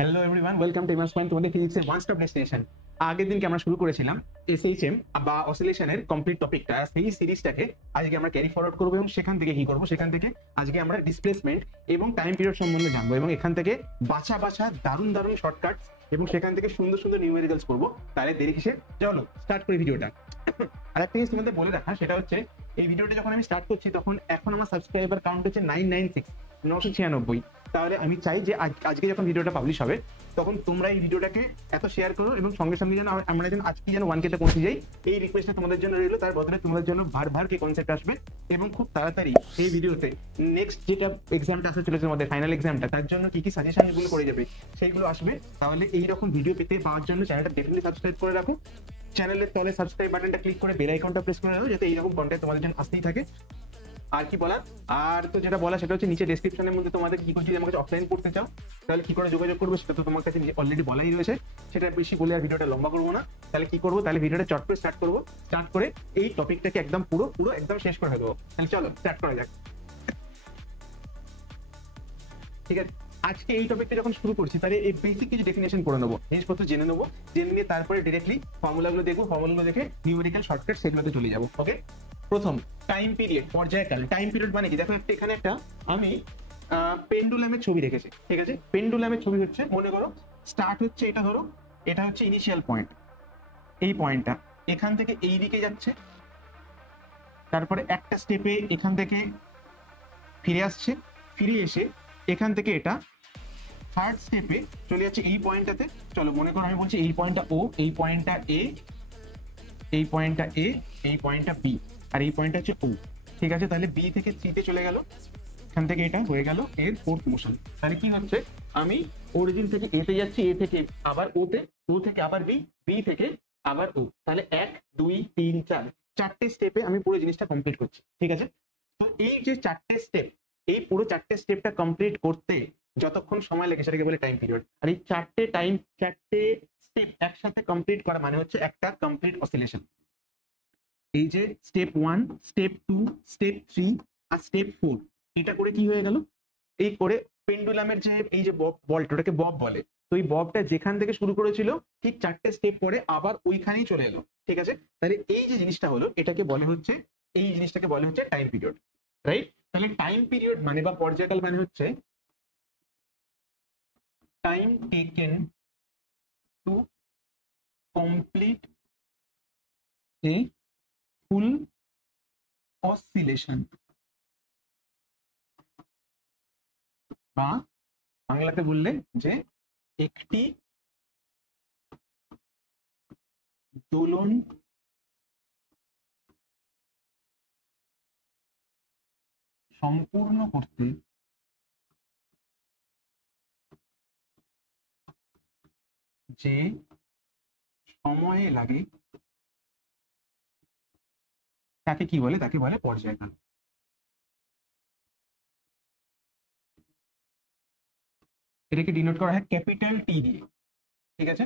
Hello everyone, welcome to MS point, তোমাদের ফিজিক্সের one stop destination. আগের দিনকে আমরা শুরু করেছিলাম এসএইচএম বা অসিলেশনের কমপ্লিট টপিকটা, সেই সিরিজটাকে আজকে আমরা ক্যারি ফরওয়ার্ড করবো এবং সেখান থেকে কি করবো, সেখান থেকে আজকে আমরা ডিসপ্লেসমেন্ট এবং টাইম পিরিয়ড সম্বন্ধে জানবো এবং এখান থেকে বাছা বাছা দারুণ দারুণ শর্টকাটস এবং সেখান থেকে সুন্দর সুন্দর নিউমেরিক্যালস করবো। তাহলে দেরি কিসে, চলো স্টার্ট করি ভিডিওটা। আর একটা জিনিস তোমাদের বলে রাখা, সেটা হচ্ছে এই ভিডিওটা যখন আমি স্টার্ট করছি তখন এখন আমার সাবস্ক্রাইবার কাউন্ট হচ্ছে 996। তাহলে আমি চাই যে আজকে যখন ভিডিওটা পাবলিশ হবে তখন তোমরা এই ভিডিওটাকে এত শেয়ার করো এবং সঙ্গে সঙ্গে যেন আমরা যেন আজকে যেন 1K তে পৌঁছে যাই, এই রিকোয়েস্টটা তোমাদের জন্য রইলো। তার বদলে তোমাদের জন্য ভার কে কনসেপ্ট আসবে এবং খুব তাড়াতাড়ি এই ভিডিওতে নেক্সট যেটা এক্সামটা আসতে চলেছে আমাদের ফাইনাল এক্সামটা, তার জন্য কি কি সাজেশনগুলো করে যাবে সেইগুলো আসবে। তাহলে এইরকম ভিডিও পেতে পাওয়ার জন্য চ্যানেলটা ডেফিনেটলি সাবস্ক্রাইব করে রাখো। চ্যানেলের তলে সাবস্ক্রাইব বাটনটা ক্লিক করে বেল আইকনটা প্রেস করে রাখো যাতে এইরকম কন্টেন্ট তোমাদের জন্য আসতেই থাকে। আর কি বলা, আর তো যেটা বলা সেটা হচ্ছে নিচে ডেসক্রিপশনের মধ্যে তোমাদের কি যদি আমার কাছে অফলাইন পড়তে চাও তাহলে কি করে যোগাযোগ করবো সেটা তো তোমার কাছে অলরেডি বলাই রয়েছে, সেটা বেশি বলে আর ভিডিওটা লম্বা করবো না। তাহলে কি করবো, তাহলে ভিডিওটা চট করে স্টার্ট করবো, স্টার্ট করে এই টপিকটাকে একদম পুরো পুরো একদম শেষ করে দেবো। তাহলে চলো স্টার্ট করা যাক, ঠিক আছে। আজকে এই টপিকটা যখন শুরু করছি তাহলে এই বেসিক কিছু ডেফিনেশন করে নেবো, জিনিসপত্র জেনে নেবো, জেনে নিয়ে তারপরে ডিরেক্টলি ফর্মুলাগুলো দেখবো, ফর্মুলাগুলো দেখে নিউমেরিক্যাল শর্টকাট সেগুলোতে চলে যাবো। ওকে, প্রথম টাইম পিরিয়ড, পর্যায়কাল। টাইম পিরিয়ড মানে কি, দেখো এখানে একটা আমি পেন্ডুলামের ছবি রেখেছি, ঠিক আছে। পেন্ডুলামের ছবি হচ্ছে, মনে করো স্টার্ট হচ্ছে এটা, ধরো এটা হচ্ছে ইনিশিয়াল পয়েন্ট, এই পয়েন্টটা এখান থেকে এই দিকে যাচ্ছে, তারপরে একটা স্টেপে এখান থেকে ফিরে আসছে, ফিরে এসে এখান থেকে এটা থার্ড স্টেপে চলে যাচ্ছে এই পয়েন্টটাতে। চলো মনে করো আমি বলছি এই পয়েন্টটা ও, এই পয়েন্টটা এ, এই পয়েন্টটা এ, এই পয়েন্টটা বি, আর এই পয়েন্টটা হচ্ছে ও, ঠিক আছে। তাহলে বি থেকে সি তে চলে গেল, এখান থেকে এটা হয়ে গেল এর ফোর্থ মোশন। তাহলে কি হচ্ছে, আমি অরিজিন থেকে এ তে যাচ্ছি, এ থেকে আবার ও তে, ও থেকে আবার বি, বি থেকে আবার ও। তাহলে 1 2 3 4 চারটে স্টেপে আমি পুরো জিনিসটা কমপ্লিট করছি, ঠিক আছে। তো এই যে চারটে স্টেপ, এই পুরো চারটে স্টেপটা কমপ্লিট করতে যতক্ষণ সময় লাগে সেটাকে বলে টাইম পিরিয়ড। আর এই চারটে স্টেপ একসাথে কমপ্লিট করা মানে হচ্ছে একটা কমপ্লিট অসিলেশন। এই যে স্টেপ 1, স্টেপ 2, স্টেপ 3 আর স্টেপ 4, এটা করে কি হয়ে গেল, এই করে পেন্ডুলামের যে এই যে বলটা, ওটাকে বব বলে। তো এই ববটা যেখান থেকে শুরু করেছিল ঠিক চারটে স্টেপ পরে আবার ওইখানেই চলে এলো, ঠিক আছে। তাহলে এই যে জিনিসটা হলো, এটাকে বলে হচ্ছে, এই জিনিসটাকে বলে হচ্ছে টাইম পিরিয়ড, রাইট। তাহলে টাইম পিরিয়ড মানে বা পর্যায়কাল মানে হচ্ছে time taken to complete A full oscillation, বা বাংলাতে বললে যে একটি দোলন সম্পূর্ণ করতে যে সময় লাগে তাকে কি বলে, তাকে বলে পর্যায়কাল। এটাকে ডিনোট করা হয় ক্যাপিটাল টি দিয়ে, ঠিক আছে।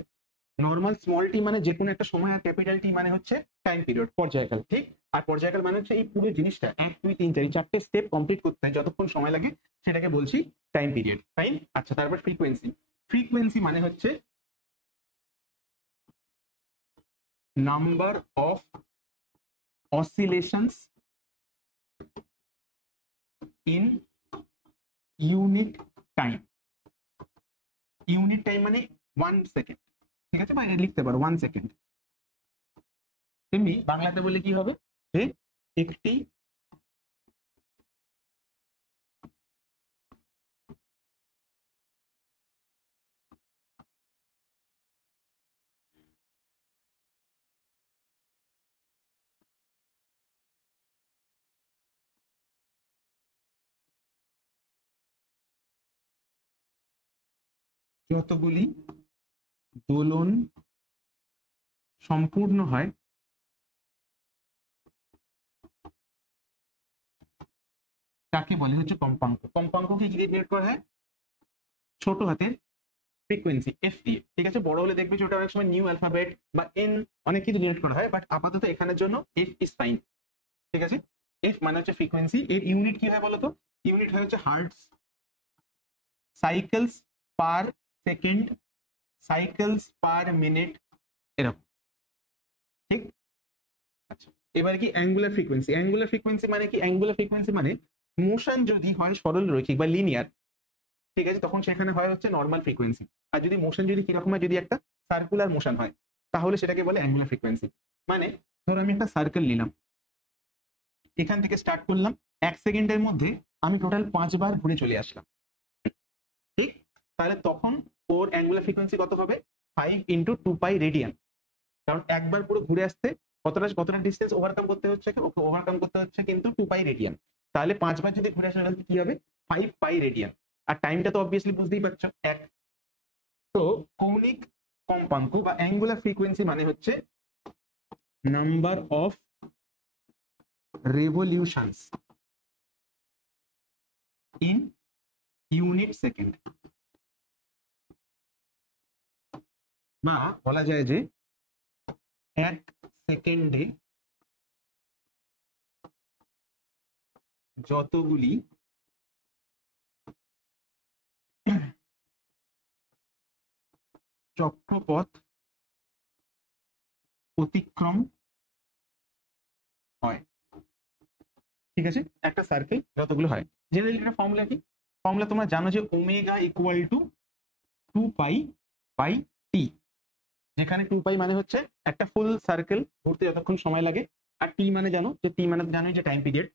নর্মাল স্মল টি মানে যে কোনো একটা সময়, আর ক্যাপিটাল টি মানে হচ্ছে টাইম পিরিয়ড, পর্যায়কাল, ঠিক। আর পর্যায়কাল মানে হচ্ছে এই পুরো জিনিসটা 1 2 3 4 চারটে স্টেপ কমপ্লিট করতে যতক্ষণ সময় লাগে সেটাকে বলছি টাইম পিরিয়ড, ফাইন। আচ্ছা, তারপর ফ্রিকোয়েন্সি। ফ্রিকোয়েন্সি মানে হচ্ছে number of অসিলেশনস in unit time. Unit time মানে 1 সেকেন্ড, ঠিক আছে, বা লিখতে পারো 1 সেকেন্ড। তেমনি বাংলাতে বললে কি হবে, যে একটি যতগুলি দোলন সম্পূর্ণ হয় তাকে বলে হচ্ছে কম্পাঙ্ক। কম্পাঙ্ককে কি দিয়ে ডিনোট করা হয়, ছোট হাতের ফ্রিকোয়েন্সি এফ দিয়ে, ঠিক আছে। বড় হলে দেখবে যে ওটা অনেক সময় নিউ অ্যালফাবেট বা এন অনেক কিছু ডিনোট করা হয়, বাট আপাতত এখানের জন্য এফ ইজ ফাইন, ঠিক আছে। এফ মানে হচ্ছে ফ্রিকোয়েন্সি। এর ইউনিট কি হয় বলতো, ইউনিট হয় হচ্ছে hertz cycles per second cycles per minute, এরকম। ঠিক। আচ্ছা, এবার কি অ্যাঙ্গুলার ফ্রিকোয়েন্সি। অ্যাঙ্গুলার ফ্রিকোয়েন্সি মানে কি? অ্যাঙ্গুলার ফ্রিকোয়েন্সি মানে মোশন যদি হয় সরল রৈখিক বা লিনিয়ার, ঠিক আছে, তখন সেখানে হয় হচ্ছে নর্মাল ফ্রিকোয়েন্সি। আর যদি মোশন যদি কিরকম হয়, যদি একটা সার্কুলার মোশন হয়, তাহলে সেটাকে বলে অ্যাঙ্গুলার ফ্রিকোয়েন্সি। মানে ধরো আমি একটা সার্কেল নিলাম, এখান থেকে স্টার্ট করলাম, 1 সেকেন্ডের মধ্যে আমি টোটাল 5 বার ঘুরে চলে আসলাম, ঠিক। তাহলে তখন ওর অ্যাঙ্গুলার ফ্রিকোয়েন্সি কত হবে? 5 × 2π রেডিয়ান। কারণ একবার পুরো ঘুরে আসতে কতটা কতটা ডিস্টেন্স ওভারকাম করতে হচ্ছে, ওকে ওভারকাম করতে হচ্ছে কিন্তু 2π রেডিয়ান। তাহলে 5 বার যদি ঘুরে আসে তাহলে কি হবে? 5π রেডিয়ান। আর টাইমটা তো অবভিয়াসলি বুঝতেই পারছো, 1। তো কৌণিক কম্পাঙ্ক বা অ্যাঙ্গুলার ফ্রিকোয়েন্সি মানে হচ্ছে number of revolutions in unit second, বা বলা যায় যে 1 সেকেন্ডে যতগুলি চক্রপথ অতিক্রম হয়, ঠিক আছে, একটা সার্কেল যতগুলো হয়। জেনারেলি এটা ফর্মুলা কি? ফর্মুলা তোমরা জানো যে ওমেগা ইকুয়াল টু 2π/t, যেখানে 2π মানে হচ্ছে একটা ফুল সার্কেল ঘুরতে যতক্ষণ সময় লাগে, আর টি মানে জানো যে টি মানে জানোই যে টাইম পিরিয়ড।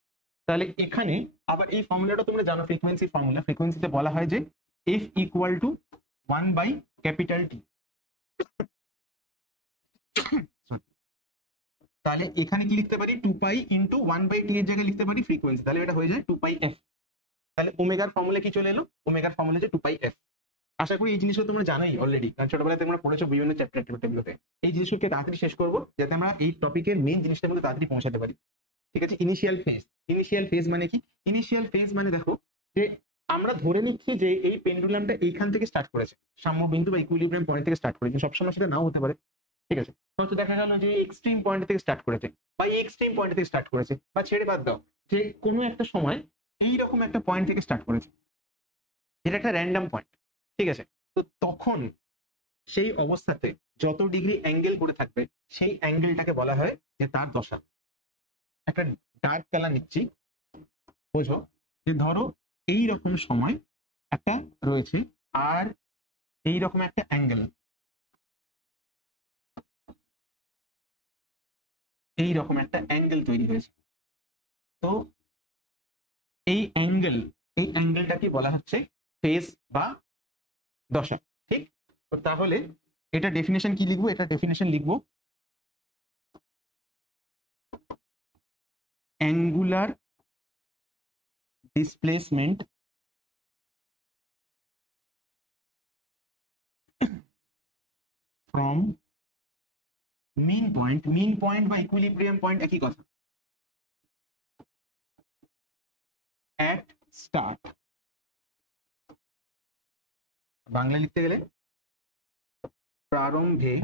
তাহলে এখানে আবার এই ফর্মুলাটা তোমরা জানো, ফ্রিকোয়েন্সি ফর্মুলা। ফ্রিকোয়েন্সিতে বলা হয় যে এফ ইকুয়াল টু 1/T। তাহলে এখানে কি লিখতে পারি? 2π × 1/t এর জায়গায় লিখতে পারি ফ্রিকোয়েন্সি, তাহলে এটা হয়ে যায় 2πf। তাহলে ওমেগার ফর্মুলা কি চলে এলো? ওমেগার ফর্মুলা যে 2πf। আশা করি এই জিনিসটা তোমরা জানোই অলরেডি, কারণ ছোটবেলায় তোমরা পড়েছো বিভিন্ন চ্যাপ্টারগুলোতে। এই জিনিসগুলোকে তাড়াতাড়ি শেষ করবো যাতে আমরা এই টপিকের মেইন জিনিসটার মধ্যে তাড়াতাড়ি পৌঁছাতে পারি, ঠিক আছে। Initial phase. ইনিশিয়াল ফেজ মানে কি? ইনিশিয়াল ফেজ মানে দেখো যে আমরা ধরে নিচ্ছি যে এই পেন্ডুলামটা এইখান থেকে স্টার্ট করেছে, সাম্য বিন্দু বা ইকুইলিব্রিয়াম পয়েন্ট থেকে স্টার্ট করেছে। সবসময় সেটা নাও হতে পারে, ঠিক আছে। হয়তো দেখা গেল যে এক্সট্রিম পয়েন্ট থেকে স্টার্ট করেছে, বা এক্সট্রিম পয়েন্ট থেকে স্টার্ট করেছে, বা ছেড়ে বাদ দাও যে কোনো একটা সময় এইরকম একটা পয়েন্ট থেকে স্টার্ট করেছে, যেটা একটা র্যান্ডম পয়েন্ট, ঠিক আছে। তো তখন সেই অবস্থাতে যত ডিগ্রি অ্যাঙ্গেল করে থাকবে, সেই অ্যাঙ্গেলটাকে বলা হয় যে তার দশা। একটা ডার্ক কালার নিচ্ছি, বোঝো যে ধরো এই রকম সময় একটা রয়েছে, আর এই রকম একটা অ্যাঙ্গেল, এই রকম একটা অ্যাঙ্গেল তৈরি হয়েছে। তো এই অ্যাঙ্গেলটাকে বলা হচ্ছে ফেজ বা দশা, ঠিক। তো তাহলে এটা ডেফিনেশন কি লিখবো? এটা ডেফিনেশন লিখবো angular displacement from mean point. Mean point বা ইকুইলিব্রিয়াম পয়েন্ট একই কথা, অ্যাট স্টার্ট। বাংলা লিখতে গেলে প্রারম্ভে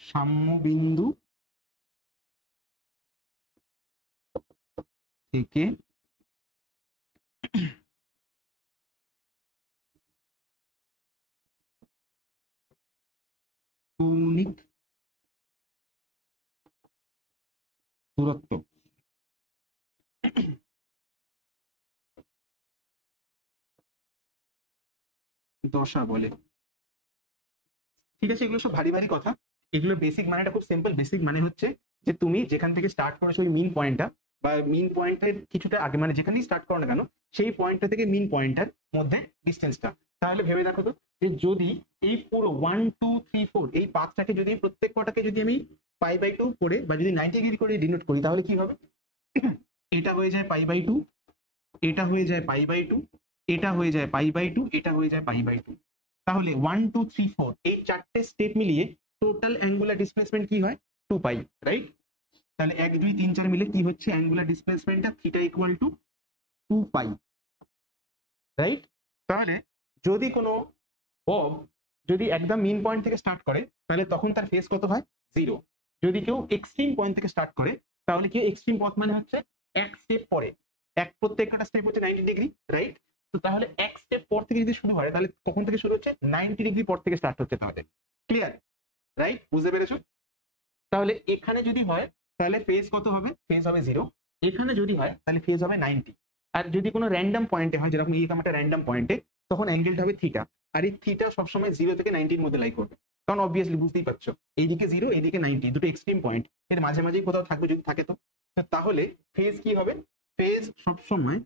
সাম্যবিন্দু থেকে কৌণিক দূরত্ব দশা বলে, ঠিক আছে। এগুলো সব ভারী ভারী কথা, এগুলো বেসিক মানেটা খুব সিম্পল। বেসিক মানে হচ্ছে যে তুমি যেখান থেকে স্টার্ট করেছো ওই মিন পয়েন্টটা, বা মিন পয়েন্টের কিছুটা আগে, মানে যেখানেই স্টার্ট করো না কেন সেই পয়েন্টটা থেকে মিন পয়েন্টের মধ্যে ডিস্টেন্সটা। তাহলে ভেবে দেখো তো যে যদি এই পুরো 1 2 3 4 এই পাঁচটাকে যদি প্রত্যেক কটাকে যদি আমি π/2 করে বা যদি 90 ডিগ্রি করে ডিনোট করি, তাহলে কি হবে? এটা হয়ে যায় π/2, এটা হয়ে যায় π/2, এটা হয়ে যায় π/2, এটা হয়ে যায় π/2। তাহলে 1 2 3 4 এই চারটে স্টেপ মিলিয়ে টোটাল অ্যাঙ্গুলার ডিসপ্লেসমেন্ট কি হয়? 2π, রাইট। তাহলে 1 2 3 4 মিলে কি হচ্ছে অ্যাঙ্গুলার ডিসপ্লেসমেন্টটা? Theta equal to 2π, right. তাহলে যদি কোনো বব যদি একদম মিন পয়েন্ট থেকে স্টার্ট করে, তাহলে তখন তার ফেজ কত হয়? 0। যদি কেউ এক্সট্রিম পয়েন্ট থেকে স্টার্ট করে, তাহলে কি এক্সট্রিম পথ মানে হচ্ছে এক স্টেপ পরে, প্রত্যেকটা স্টেপ হচ্ছে 90 ডিগ্রি, রাইট? তো তাহলে এক স্টেপ পর থেকে যদি শুরু হয় তাহলে কখন থেকে শুরু হচ্ছে? 90 ডিগ্রি পর থেকে স্টার্ট হচ্ছে। তাহলে ক্লিয়ার, রাইট? বুঝতে পেরেছো? তাহলে এখানে যদি হয় তাহলে ফেজ কত হবে? ফেজ হবে 0। এখানে যদি হয় তাহলে ফেজ হবে 90। আর যদি কোনো র্যান্ডম পয়েন্টে হয়, যেরকম এইরকম একটা র্যান্ডম পয়েন্টে, তখন অ্যাঙ্গেলটা হবে থিটা। আর এই থিটা সবসময় 0 থেকে 90 মধ্যে লাই করবে, কারণ অবভিয়াসলি বুঝতেই পারছো এইদিকে 0 এইদিকে 90, দুটো এক্সট্রিম পয়েন্ট, এর মাঝে মাঝেই কোথাও থাকবে, যদি থাকে তো। তাহলে ফেজ কি হবে? ফেজ সবসময়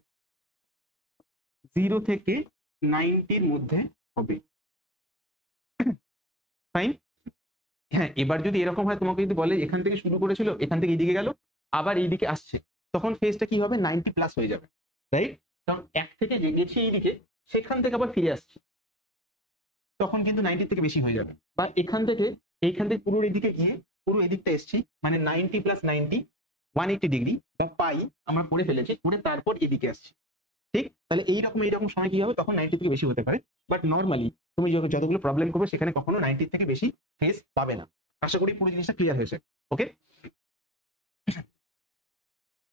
0 থেকে 90 মধ্যে হবে। ফাইন। হ্যাঁ, এবার যদি এরকম হয়, তোমাকে যদি বলে এখান থেকে শুরু করেছিল, এখান থেকে এইদিকে গেল, আবার এইদিকে আসছে, তখন ফেজটা কি হবে? 90 প্লাস হয়ে যাবে, রাইট? কারণ এক থেকে যে গেছি এইদিকে, সেখান থেকে আবার ফিরে আসছে, তখন কিন্তু 90 থেকে বেশি হয়ে যাবে। বা এইখান থেকে পুরো এদিকে গিয়ে পুরো এদিকটা এসছি, মানে 90 প্লাস 90 180 ডিগ্রি বা পাই আমরা করে ফেলেছি, করে তারপর এদিকে আসছি, ঠিক? তাহলে এইরকম সময় কি হবে? তখন 90 থেকে বেশি হতে পারে। বাট নর্মালি তুমি যতগুলো প্রবলেম করবে সেখানে কখনো 90 থেকে বেশি ফেজ পাবে না। আশা করি পুরো জিনিসটা ক্লিয়ার হয়েছে। ওকে,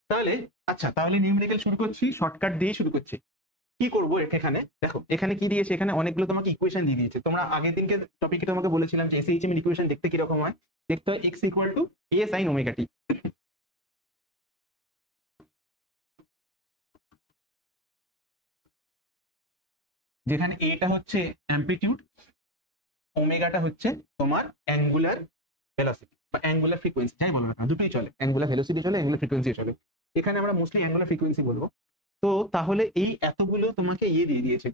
তাহলে আচ্ছা, তাহলে নিউমেরিক্যাল শুরু করছি, শর্টকাট দিয়ে শুরু করছি। কি করবো এখানে? দেখো এখানে কি দিয়েছে, এখানে অনেকগুলো তোমাকে ইকুয়েশন দিয়ে দিয়েছে। তোমরা আগের দিনকে টপিকে তোমাকে বলেছিলাম যে এসএইচএম এর ইকুয়েশন দেখতে কিরকম হয়। দেখতে হয় x equal to a sin omega t. যেখানে এটা হচ্ছে অ্যাম্পলিটিউড, ওমেগাটা হচ্ছে তোমার অ্যাঙ্গুলার ভেলোসিটি বা অ্যাঙ্গুলার ফ্রিকোয়েন্সি, যাই বলো না, দুটোই চলে, অ্যাঙ্গুলার ভেলোসিটি চলে, অ্যাঙ্গুলার ফ্রিকোয়েন্সি চলে। এখানে আমরা মোস্টলি অ্যাঙ্গুলার ফ্রিকোয়েন্সি বলবো। তো তাহলে এই এতগুলো তোমাকে দিয়ে দিয়েছে,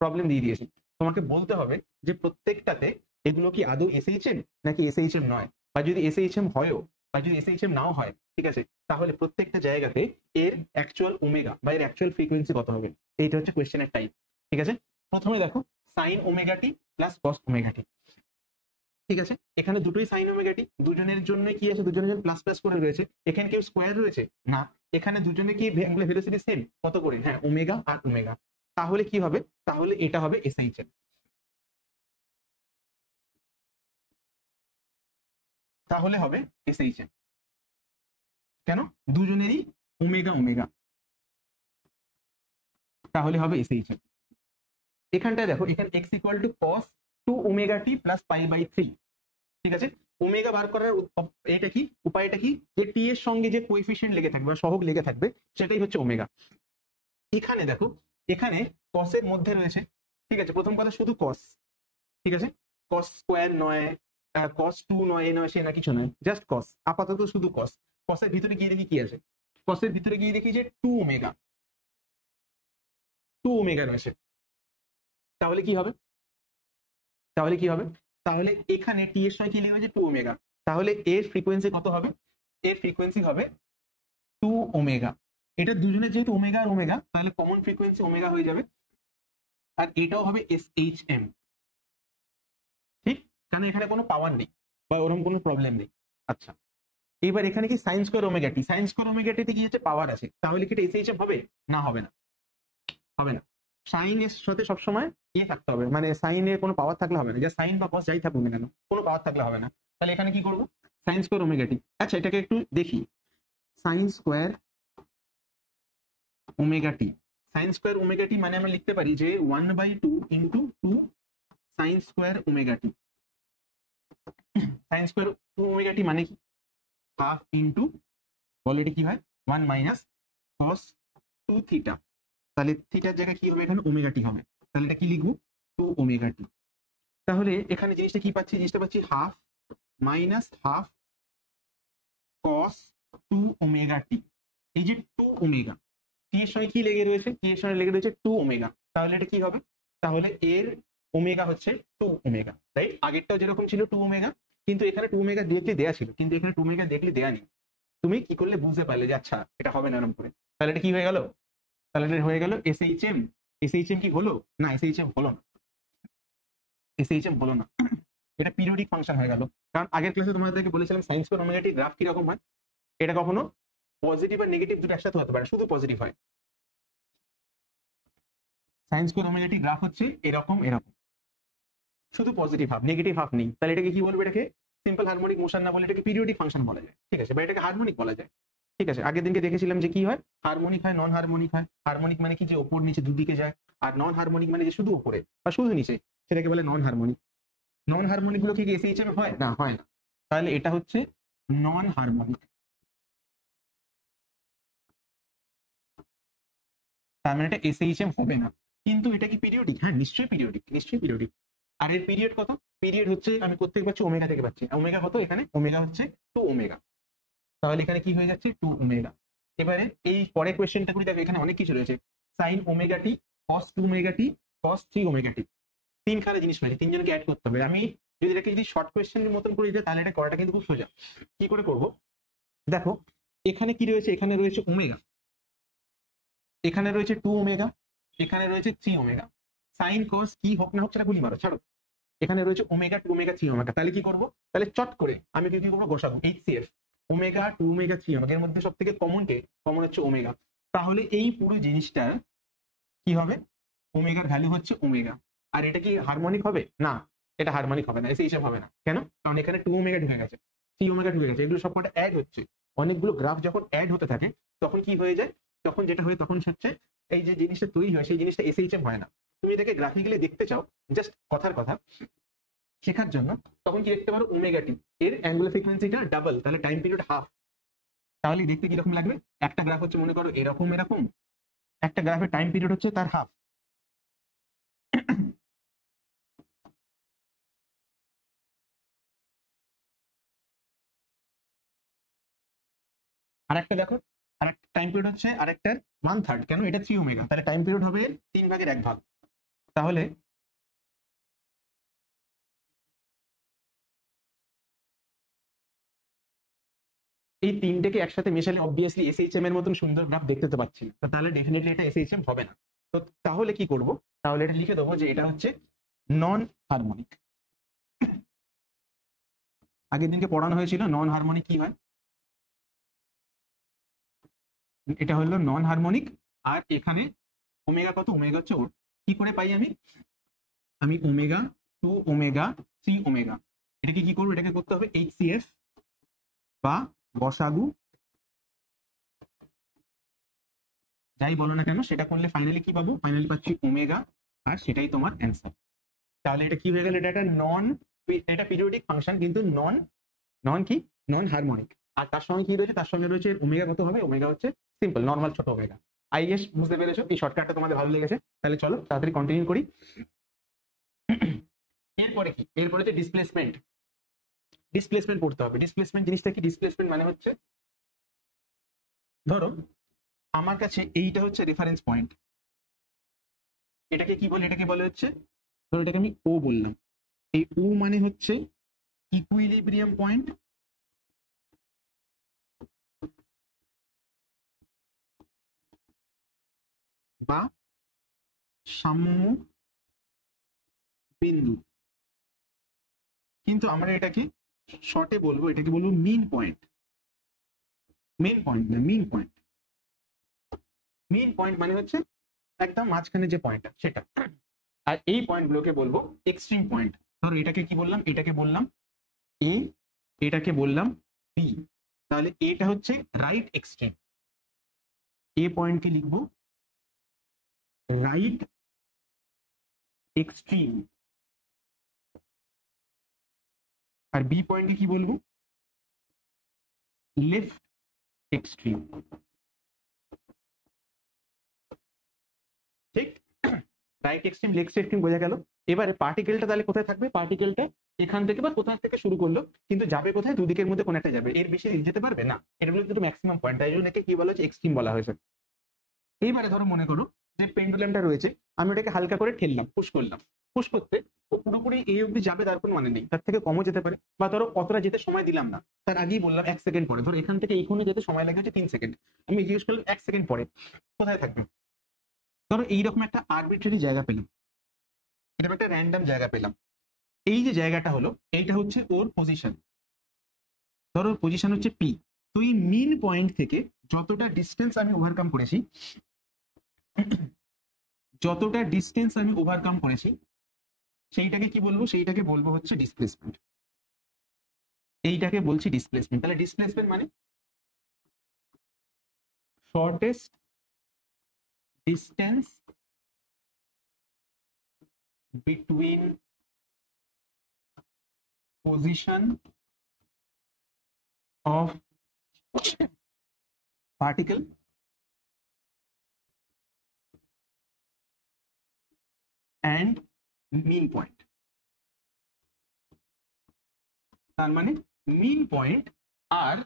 প্রবলেম দিয়ে দিয়েছে। তোমাকে বলতে হবে যে প্রত্যেকটাতে এগুলো কি আদৌ এসএইচএম নাকি এসএইচএম নয়, বা যদি এসএইচএম হয়ও বা যদি এসএইচএম নাও হয়, ঠিক আছে, তাহলে প্রত্যেকটা জায়গাতে এর অ্যাকচুয়াল ওমেগা বা এর অ্যাকচুয়াল ফ্রিকোয়েন্সি কত হবে, এইটা হচ্ছে কোয়েশ্চেনের টাইপ। ঠিক আছে, প্রথমে দেখো sign omega t plus cos omega টি। ঠিক আছে, এখানে দুটোই সাইন ওমেগা টি, দুজনের জন্য কি আছে? দুজনের জন্য প্লাস প্লাস করে রয়েছে। এখানে কেউ স্কোয়ার রয়েছে না, এখানে দুজনে কি ভেলোসিটি সেম, কত করে? হ্যাঁ, ওমেগা আর ওমেগা। তাহলে কি হবে? তাহলে এটা হবে এসএইচএম। তাহলে হবে এসএইচএম। কেন? দুজনেরই ওমেগা ওমেগা, তাহলে হবে এসএইচএম। এখানটায় দেখো, এখানে x equal to cos 2 omega t plus pi by 3। ঠিক আছে, ওমেগা বার করার এটা কি উপায়টা কি? যে টি এর সঙ্গে যে কোএফিসিয়েন্ট লেগে থাকবে বা সহগ লেগে থাকবে, সেটাই হচ্ছে ওমেগা। এখানে দেখো, এখানে cos এর মধ্যে রয়েছে, ঠিক আছে, প্রথম কথা শুধু cos, ঠিক আছে, cos স্কোয়ার নয়, cos 2 নয়, এ নয় সে না, কিছু নয়, জাস্ট cos, আপাতত শুধু cos। cos এর ভিতরে গিয়ে দেখি কি আছে, cos এর ভিতরে গিয়ে দেখি যে 2 ওমেগা, 2 ওমেগা রয়েছে। তাহলে কি হবে? তাহলে কি হবে? তাহলে এখানে টি এর সময় কি লিখবে? যে 2 ওমেগা। তাহলে এর ফ্রিকোয়েন্সি কত হবে? এর ফ্রিকোয়েন্সি হবে 2 ওমেগা। এটা দুজনে যেহেতু ওমেগা আর ওমেগা, তাহলে কমন ফ্রিকোয়েন্সি ওমেগা হয়ে যাবে, আর এটাও হবে এসএইচএম। ঠিক, কারণ এখানে কোনো পাওয়ার নেই বা ওরকম কোনো প্রবলেম নেই। আচ্ছা, এবার এখানে কি sine square omega t, sine square omega টিতে কি হচ্ছে? পাওয়ার আছে, তাহলে কি এটা এসএইচএম হবে? না, হবে না, হবে না। সাইন এর সাথে সবসময় ইয়ে থাকতে হবে, মানে সাইনের কোনো পাওয়ার থাকলে হবে না, যা সাইন বা কস যাই থাকুক না কেন, কোনো পাওয়ার থাকলে হবে না। তাহলে এখানে কি করবো? Sine square omega t. আচ্ছা, এটাকে একটু দেখি, sine square omega t. Sine square omega t মানে আমরা লিখতে পারি যে 1/2 into 2 sine square omega t. Sine square 2 omega টি মানে কি? হাফ ইন্টু, বলো এটা কি হয়? 1 মাইনাস কস 2 থিটা। তাহলে থিটার জায়গায় কি হবে? এখানে ওমেগা টি হবে। তাহলে এটা কি লিখবো? 2 ওমেগা টি। তাহলে এখানে জিনিসটা কি পাচ্ছি? জিনিসটা পাচ্ছি half minus half cos 2 omega t. এই যে 2 ওমেগা, টি এর সঙ্গে কি লেগে রয়েছে? টি এর সঙ্গে লেগে রয়েছে 2 ওমেগা। তাহলে এটা কি হবে? তাহলে এর ওমেগা হচ্ছে 2 ওমেগা, রাইট? আগেরটাও যেরকম ছিল 2 ওমেগা, কিন্তু এখানে 2 ওমেগা ডিরেক্টলি দেয়া ছিল, কিন্তু এখানে 2 ওমেগা ডিরেক্টলি দেয়া নেই। তুমি কি করলে বুঝতে পারলে যে আচ্ছা এটা হবে না এরকম করে? তাহলে এটা কি হয়ে গেল? তাহলে এটা হয়ে গেল এসএইচএম। এসএইচএম কি হলো? না, এসএইচএম হলো না, এসএইচএম হলো না। এটা পিরিয়ডিক ফাংশন হয়ে গেল। কারণ আগের ক্লাসে তোমাদেরকে বলেছিলাম sine square omega t graph কিরকম হয়। এটা কখনো পজিটিভ আর নেগেটিভ দুটো একসাথে হতে পারে, শুধু পজিটিভ হয়। Sine square omega t graph হচ্ছে এরকম এরকম, শুধু পজিটিভ হাফ, নেগেটিভ হাফ নেই। তাহলে এটাকে কি বলবো? এটাকে সিম্পল হারমোনিক মোশন না বলে এটাকে পিরিয়ডিক ফাংশন বলা যায়, ঠিক আছে, বা এটাকে হারমোনিক বলা যায়। ঠিক আছে, আগের দিনকে দেখেছিলাম যে কি হয়, হারমোনিক হয়, নন হারমোনিক হয়। হারমোনিক মানে কি, যে ওপর নিচে দুদিকে যায়, আর নন হারমোনিক মানে যে শুধু উপরে বা শুধু নিচে, সেটাকে বলে নন হারমোনিক। নন হারমোনিক গুলো কি এসএইচএম হয় না, হয় না, তাহলে এটা হচ্ছে নন হারমোনিক। তার মানে এটা এসএইচএম হবে না। কিন্তু এটা কি পিরিয়ডিক? হ্যাঁ, নিশ্চয়ই পিরিয়ডিক, নিশ্চয়ই পিরিয়ডিক। আর এর পিরিয়ড কত? পিরিয়ড হচ্ছে, আমি কোথেকে পাচ্ছি, ওমেগা থেকে পাচ্ছি। ওমেগা কত এখানে? ওমেগা হচ্ছে 2 ওমেগা। তাহলে এখানে কি হয়ে যাচ্ছে, 2 ওমেগা। এবারে এই পরের কোয়েশ্চেনটা করি, দেখো এখানে অনেক কিছু রয়েছে। সাইন ওমেগা টি, কস 2 ওমেগা টি, কস 3 ওমেগা টি, তিনখানা জিনিস রয়েছে, তিনজনকে অ্যাড করতে হবে। আমি যদি এটাকে যদি শর্ট কোয়েশ্চেনের মতন করে দিই, তাহলে এটা করাটা কিন্তু খুব সোজা। কি করে করব, দেখো এখানে কি রয়েছে, এখানে রয়েছে ওমেগা, এখানে রয়েছে 2 ওমেগা, এখানে রয়েছে 3 ওমেগা। সাইন কস কি হোক না হোক সেটা গুলি মারো, ছাড়ো। এখানে রয়েছে ওমেগা 2 ওমেগা 3 ওমেগা। তাহলে কি করব, তাহলে চট করে আমি কি করবো, বসাবো এইচসিএফ। ওমেগা 2 ওমেগা 3 ওমেগা, এর মধ্যে সব থেকে কমন কে? কমন হচ্ছে ওমেগা। তাহলে এই পুরো জিনিসটা কি হবে, ওমেগার ভ্যালু হচ্ছে ওমেগা। আর এটা কি হারমোনিক হবে না? এটা হারমোনিক হবে না, এসে হিসাব হবে না। কেন? কারণ এখানে 2 ওমেগা ঢুকে গেছে, 3 ওমেগা ঢুকে গেছে, এগুলো সবকটা অ্যাড হচ্ছে। অনেকগুলো গ্রাফ যখন অ্যাড হতে থাকে তখন কি হয়ে যায়, তখন যেটা হয় তখন হচ্ছে এই যে জিনিসটা তৈরি হয় সেই জিনিসটা এসএইচএম হয় না। তুমি এটাকে গ্রাফিক্যালি দেখতে চাও, জাস্ট কথার কথা শেখার জন্য, তখন কি দেখতে পারো, ওমেগা টি এর অ্যাঙ্গুলার ফ্রিকোয়েন্সিটা ডাবল, তাহলে টাইম পিরিয়ড হাফ। তাহলে দেখতে কিরকম লাগবে, একটা গ্রাফ হচ্ছে মনে করো এরকম এরকম, একটা গ্রাফের টাইম পিরিয়ড হচ্ছে তার হাফ। আর একটা দেখো, আর একটা টাইম পিরিয়ড হচ্ছে আরেকটার 1/3, কেন? এটা 3 ওমেগা, তাহলে টাইম পিরিয়ড হবে 3/1 তাহলে এই তিনটেকে একসাথে মেশালে অবভিয়াসলি এসএইচএম এর মতন সুন্দর গ্রাফ দেখতে তো পাচ্ছি না, তাহলে ডেফিনেটলি এটা এসএইচএম হবে না। তো তাহলে কি করব, তাহলে এটা লিখে দেবো যে এটা হচ্ছে নন হারমোনিক। আগের দিনকে পড়ানো হয়েছিল নন হারমোনিক কি হয়, এটা হলো নন হারমোনিক। আর এখানে ওমেগা কত, ওমেগা হচ্ছে ওর, কি করে পাই আমি, আমি ওমেগা 2 ওমেগা 3 ওমেগা, এটাকে কি করবো, এটাকে করতে হবে এইচসিএফ বা গসাগু, যাই বলো না কেন, সেটা করলে ফাইনালি কি পাবো, ফাইনালি পাচ্ছি ওমেগা, আর সেটাই তোমার অ্যান্সার। তাহলে এটা কি হয়ে গেল, এটা একটা নন, এটা পিরিয়ডিক ফাংশন কিন্তু নন, নন কি, নন হারমোনিক। আর তার সঙ্গে কি রয়েছে, তার সঙ্গে রয়েছে ওমেগা কত হবে, ওমেগা হচ্ছে সিম্পল নর্মাল ছোট ওমেগা। আই গেস বুঝতে পেরেছো, এই শর্টকাটটা তোমাদের ভালো লেগেছে। তাহলে চলো তাড়াতাড়ি কন্টিনিউ করি। এরপরে কি, এরপরে যে ডিসপ্লেসমেন্ট, ডিসপ্লেসমেন্ট পড়তে হবে। ডিসপ্লেসমেন্ট জিনিসটা কি, ডিসপ্লেসমেন্ট মানে হচ্ছে, ধরো আমার কাছে এইটা হচ্ছে রেফারেন্স পয়েন্ট, এটাকে কি বলে, এটাকে বলে হচ্ছে, ধরো এটাকে আমি ও বললাম, এই ও মানে হচ্ছে ইকুইলিব্রিয়াম পয়েন্ট বা সাম্য বিন্দু। কিন্তু আমরা এটাকে শর্টে বলবো, এটাকে বলবো মিন পয়েন্ট। মেন পয়েন্ট না, মিন পয়েন্ট। মিন পয়েন্ট মানে হচ্ছে একদম মাঝখানে যে পয়েন্টটা সেটা। আর এই পয়েন্টগুলোকে বলবো এক্সট্রিম পয়েন্ট। ধরো এটাকে কি বললাম, এটাকে বললাম এ, এটাকে বললাম বি, তাহলে এটা হচ্ছে রাইট এক্সট্রিম। এ পয়েন্টকে লিখবো রাইট এক্সট্রিম, আর বি পয়েন্টকে কি বলবো, লেফট এক্সট্রিম। ঠিক, রাইট এক্সট্রিম লেফট এক্সট্রিম বোঝা গেল। এবারে পার্টিকেলটা তাহলে কোথায় থাকবে, পার্টিকেলটা এখান থেকে বা কোথায় থেকে শুরু করলো, কিন্তু যাবে কোথায়, দুদিকের মধ্যে কোন একটা যাবে, এর বেশি যেতে পারবে না। এটা হলো কিন্তু ম্যাক্সিমাম পয়েন্ট, তাই জন্য কি বলা হচ্ছে, এক্সট্রিম বলা হয়েছে। এইবারে ধরো মনে করো যে পেন্ডুলামটা রয়েছে, আমি ওটাকে হালকা করে ঠেললাম, পুশ করলাম, পুশ করতে ও পুরোপুরি এই অবধি যাবে তার কোনো মানে নেই, তার থেকে কমও যেতে পারে, বা ধরো অতটা যেতে সময় দিলাম না, তার আগেই বললাম 1 সেকেন্ড পরে, ধরো এখান থেকে এইখানে যেতে সময় লাগে হচ্ছে 3 সেকেন্ড, আমি জিজ্ঞেস করলাম 1 সেকেন্ড পরে কোথায় থাকবে। ধরো এইরকম একটা আরবিট্রারি জায়গা পেলাম, এরকম একটা র্যান্ডম জায়গা পেলাম, এই যে জায়গাটা হলো এইটা হচ্ছে ওর পজিশন, ধরো পজিশন হচ্ছে পি। তো এই মিন পয়েন্ট থেকে যতটা ডিস্টেন্স আমি ওভারকাম করেছি, যতটা ডিস্টেন্স আমি ওভারকাম করেছি সেইটাকে কি বলবো, সেইটাকে বলবো হচ্ছে ডিসপ্লেসমেন্ট। এইটাকে বলছি ডিসপ্লেসমেন্ট। তাহলে ডিসপ্লেসমেন্ট মানে shortest distance between position of particle and mean point. তার মানে মিন পয়েন্ট আর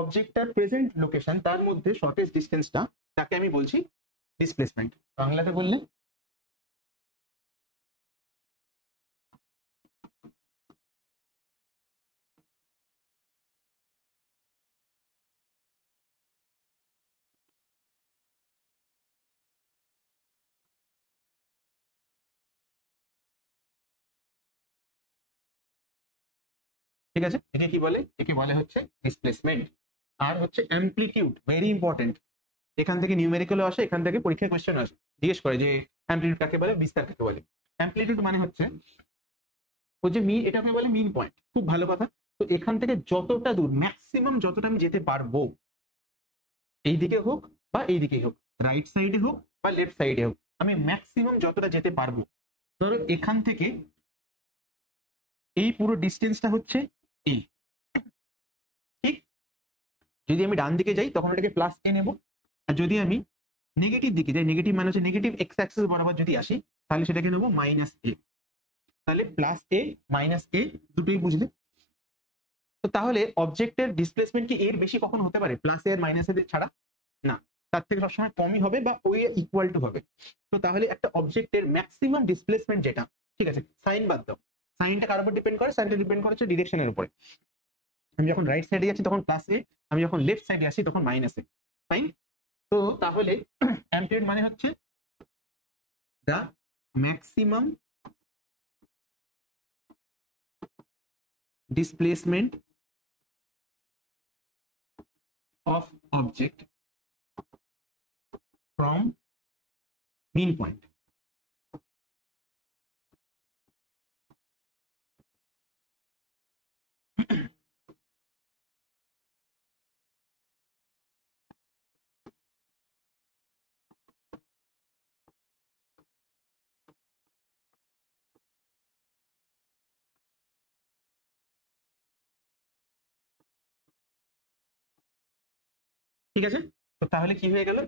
অবজেক্টটার প্রেজেন্ট লোকেশন তার মধ্যে শর্টেস্ট ডিস্টেন্সটা, তাকে আমি বলছি ডিসপ্লেসমেন্ট। বাংলাতে বললে ঠিক আছে, একে কি বলে? একে বলে হচ্ছে ডিসপ্লেসমেন্ট। আর হচ্ছে অ্যামপ্লিটিউড, ভেরি ইম্পর্টেন্ট। এখান থেকে নিউমেরিক্যালও আসে, এখান থেকে পরীক্ষায় কোশ্চেন আসে, জিজ্ঞেস করে যে অ্যামপ্লিটিউড কাকে বলে, বিস্তার কাকে বলে। অ্যামপ্লিটিউড মানে হচ্ছে ওই যে মিন, এটাকে বলে মিন পয়েন্ট। খুব ভালো কথা। তো এখান থেকে যতটা দূর, ম্যাক্সিমাম যতটা আমি যেতে পারবো, এই দিকে হোক বা এই দিকে হোক, রাইট সাইডে হোক বা লেফট সাইডে হোক, আমি ম্যাক্সিমাম যতটা যেতে পারবো। ধরো এখান থেকে এই পুরো ডিস্টেন্সটা হচ্ছে এই, ঠিক? যদি আমি ডান দিকে যাই তখন এটাকে প্লাস এ নেব, আর যদি আমি নেগেটিভ দিকে যাই, নেগেটিভ মানে হচ্ছে নেগেটিভ এক্স অ্যাক্সিস বরাবর যদি আসি, তাহলে সেটাকে নেবো মাইনাস এ। তাহলে প্লাস এ মাইনাস এ দুটোই বুঝলে। তো তাহলে অবজেক্টের ডিসপ্লেসমেন্ট কি এর বেশি কখন হতে পারে প্লাস এ আর মাইনাস এ ছাড়া? না, তার থেকে সবসময় কমই হবে বা ওই ইকুয়াল টু হবে। তো তাহলে একটা অবজেক্টের ম্যাক্সিমাম ডিসপ্লেসমেন্ট যেটা, ঠিক আছে, সাইন বাদ দাও, সাইনটা কার উপর ডিপেন্ড করে? সাইনটা ডিপেন্ড করে হচ্ছে ডিরেকশনের উপরে। আমি যখন রাইট সাইডে যাচ্ছি তখন প্লাস এ, আমি যখন লেফট সাইডে আসি তখন মাইনাস এ। ফাইন। তো তাহলে অ্যাম্পিয়ার মানে হচ্ছে the maximum displacement of object from mean point. ঠিক আছে, তো তাহলে কি হয়ে গেল?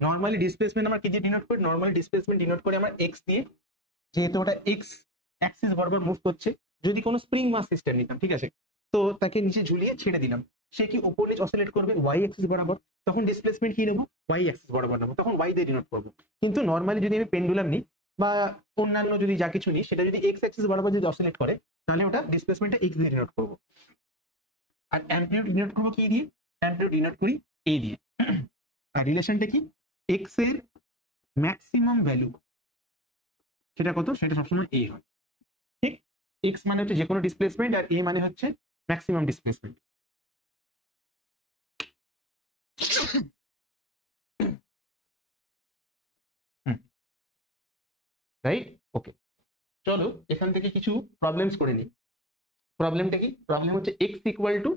নর্মালি ডিসপ্লেসমেন্ট আমরা কি দিয়ে ডিনোট করি? নর্মালি ডিসপ্লেসমেন্ট ডিনোট করি আমরা এক্স দিয়ে, যেহেতু ওটা এক্স অ্যাক্সিস বরাবর মুভ করছে। যদি কোনো স্প্রিং মাস সিস্টেম নিতাম, ঠিক আছে, তো তাকে নিচে ঝুলিয়ে ছেড়ে দিলাম, সে কি ওপর নিচ অসিলেট করবে ওয়াই অ্যাক্সিস বরাবর, তখন ডিসপ্লেসমেন্ট কি নেবো? ওয়াই অ্যাক্সিস বরাবর নেবো, তখন ওয়াই দিয়ে ডিনোট করবো। কিন্তু নর্মালি যদি আমি পেন্ডুলাম নিই বা অন্যান্য যদি যা কিছু নিই, সেটা যদি এক্স অ্যাক্সিস বরাবর যদি অসিলেট করে, তাহলে ওটা ডিসপ্লেসমেন্টটা এক্স দিয়ে ডিনোট করবো। আর অ্যাম্পলিটিউড ডিনোট করবো কি দিয়ে? অ্যাম্পলিটিউড ডিনোট করি এ দিয়ে। আর রিলেশনটা কি? এক্স এর ম্যাক্সিমাম ভ্যালু সেটা কত? সেটা সবসময় এ হয়, ঠিক? এক্স মানে হচ্ছে যে কোনো ডিসপ্লেসমেন্ট, আর এ মানে হচ্ছে ম্যাক্সিমাম ডিসপ্লেসমেন্ট। রাইট, ওকে। চলো এখান থেকে কিছু প্রবলেমস করে নিই। প্রবলেমটা কি? প্রবলেম হচ্ছে এক্স ইকুয়াল টু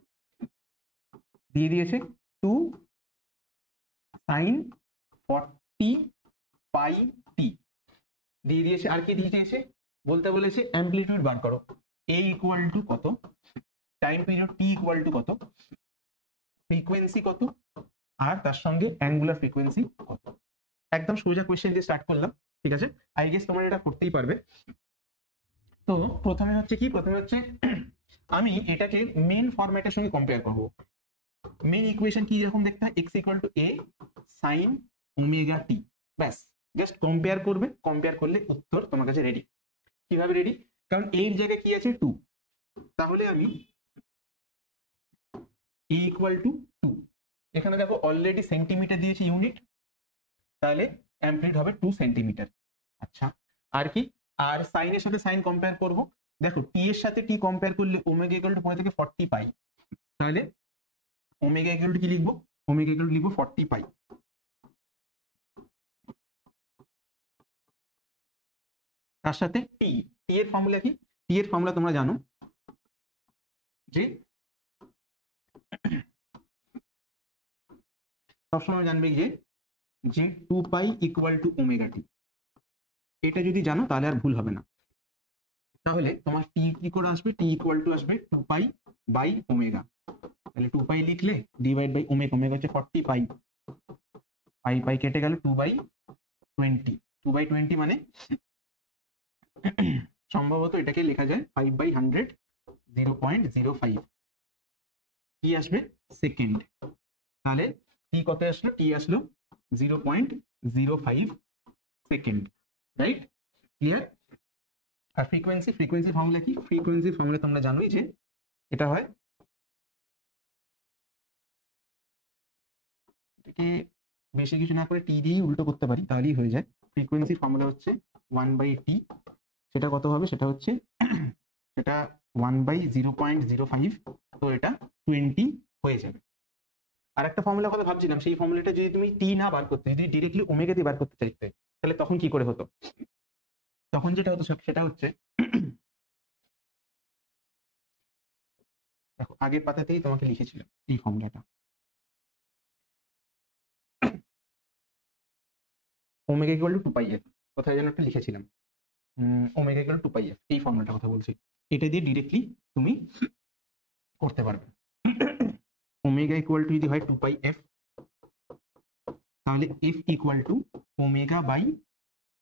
দিয়ে দিয়েছে 2 sin 40 পাই টি দিয়ে দিয়েছে। আর কি দিয়ে দিয়েছে বলতে বলেছে? অ্যাম্পলিটিউড বার করো, এ ইকুয়াল টু কত, টাইম পিরিয়ড টি ইকুয়াল টু কত, ফ্রিকোয়েন্সি কত, আর তার সঙ্গে অ্যাঙ্গুলার ফ্রিকোয়েন্সি কত। একদম সোজা কোয়েশ্চেন দিয়ে স্টার্ট করলাম, ঠিক আছে? আই গেস তোমরা এটা করতেই পারবে। তো প্রথমে হচ্ছে কি? প্রথমে হচ্ছে আমি এটাকে মেন ফরম্যাটের সঙ্গে কম্পেয়ার করব। মেন ইকুয়েশন কি রকম দেখতে হয়? X equal to a sine omega t. ব্যাস, জাস্ট কম্পেয়ার করবে, কম্পেয়ার করলে উত্তর তোমার কাছে রেডি। কিভাবে রেডি? কারণ এর জায়গায় কি আছে? 2। তাহলে আমি এ ইকুয়াল টু 2, এখানে দেখো অলরেডি সেন্টিমিটার দিয়েছি ইউনিট, তাহলে অ্যাম্পলিটিউড হবে 2 সেন্টিমিটার। আচ্ছা, আর কি? আর সাইনের সাথে সাইন কম্পেয়ার করব। দেখো টি এর সাথে টি কম্পেয়ার করলে ওমেগা ইকুয়াল টু পড়ে থেকে 40 পাই, তাহলে ওমেগা ইকুয়াল টু কি লিখবো? ওমেগা ইকুয়াল টু লিখবো 40 পাই। তার সাথে টি, টি এর ফর্মুলা কি? টি এর ফর্মুলা তোমরা জানো, যে সবসময় জানবে যে যে 2 পাই ইকুয়াল টু ওমেগা টি। এটা যদি জানো তাহলে আর ভুল হবে না। তাহলে তোমার টি কি করে আসবে, টি ইকুয়াল টু আসবে 2 পাই বাই ওমেগা। তাহলে 2 পাই লিখলে ডিভাইড বাই ওমেগা, ওমেগা হচ্ছে 40 পাই, পাই পাই কেটে গেল 2/20, 2/20 মানে সম্ভবত এটাকে লেখা যায় 5/100, 0.05 কি আসবে সেকেন্ড। তাহলে টি কত আসলো, টি আসলো 0.05 সেকেন্ড, রাইট? ক্লিয়ার? আর ফ্রিকোয়েন্সি, ফ্রিকোয়েন্সি ফর্মুলা কি? ফ্রিকোয়েন্সি ফর্মুলা তোমরা জানোই যে এটা হয়, এটাকে বেশি কিছু না করে টি দিয়েই উল্টো করতে পারি তাহলেই হয়ে যায়। ফ্রিকোয়েন্সি ফর্মুলা হচ্ছে 1/t, সেটা কত হবে, সেটা হচ্ছে সেটা 1/0.05, তো এটা 20 হয়ে যাবে। আর একটা ফর্মুলা কথা ভাবছিলাম, সেই ফর্মুলাটা যদি তুমি টি না বার করতে, যদি ডিরেক্টলি ওমেগা দিয়ে বার করতে চাইতে, তাহলে তখন কি করে হতো? তখন যেটা হতো সেটা হচ্ছে, দেখো আগের পাতাতেই তোমাকে লিখেছিলাম এই ফর্মুলাটা, omega equal to 2 pi F, কোথায় যেন একটা লিখেছিলাম, omega equal to 2 pi F, এই ফর্মুলাটার কথা বলছি। এটা দিয়ে ডিরেক্টলি তুমি করতে পারবে। ওমেগা ইকুয়াল টু যদি হয় 2 পাই এফ, তাহলে f equal to omega by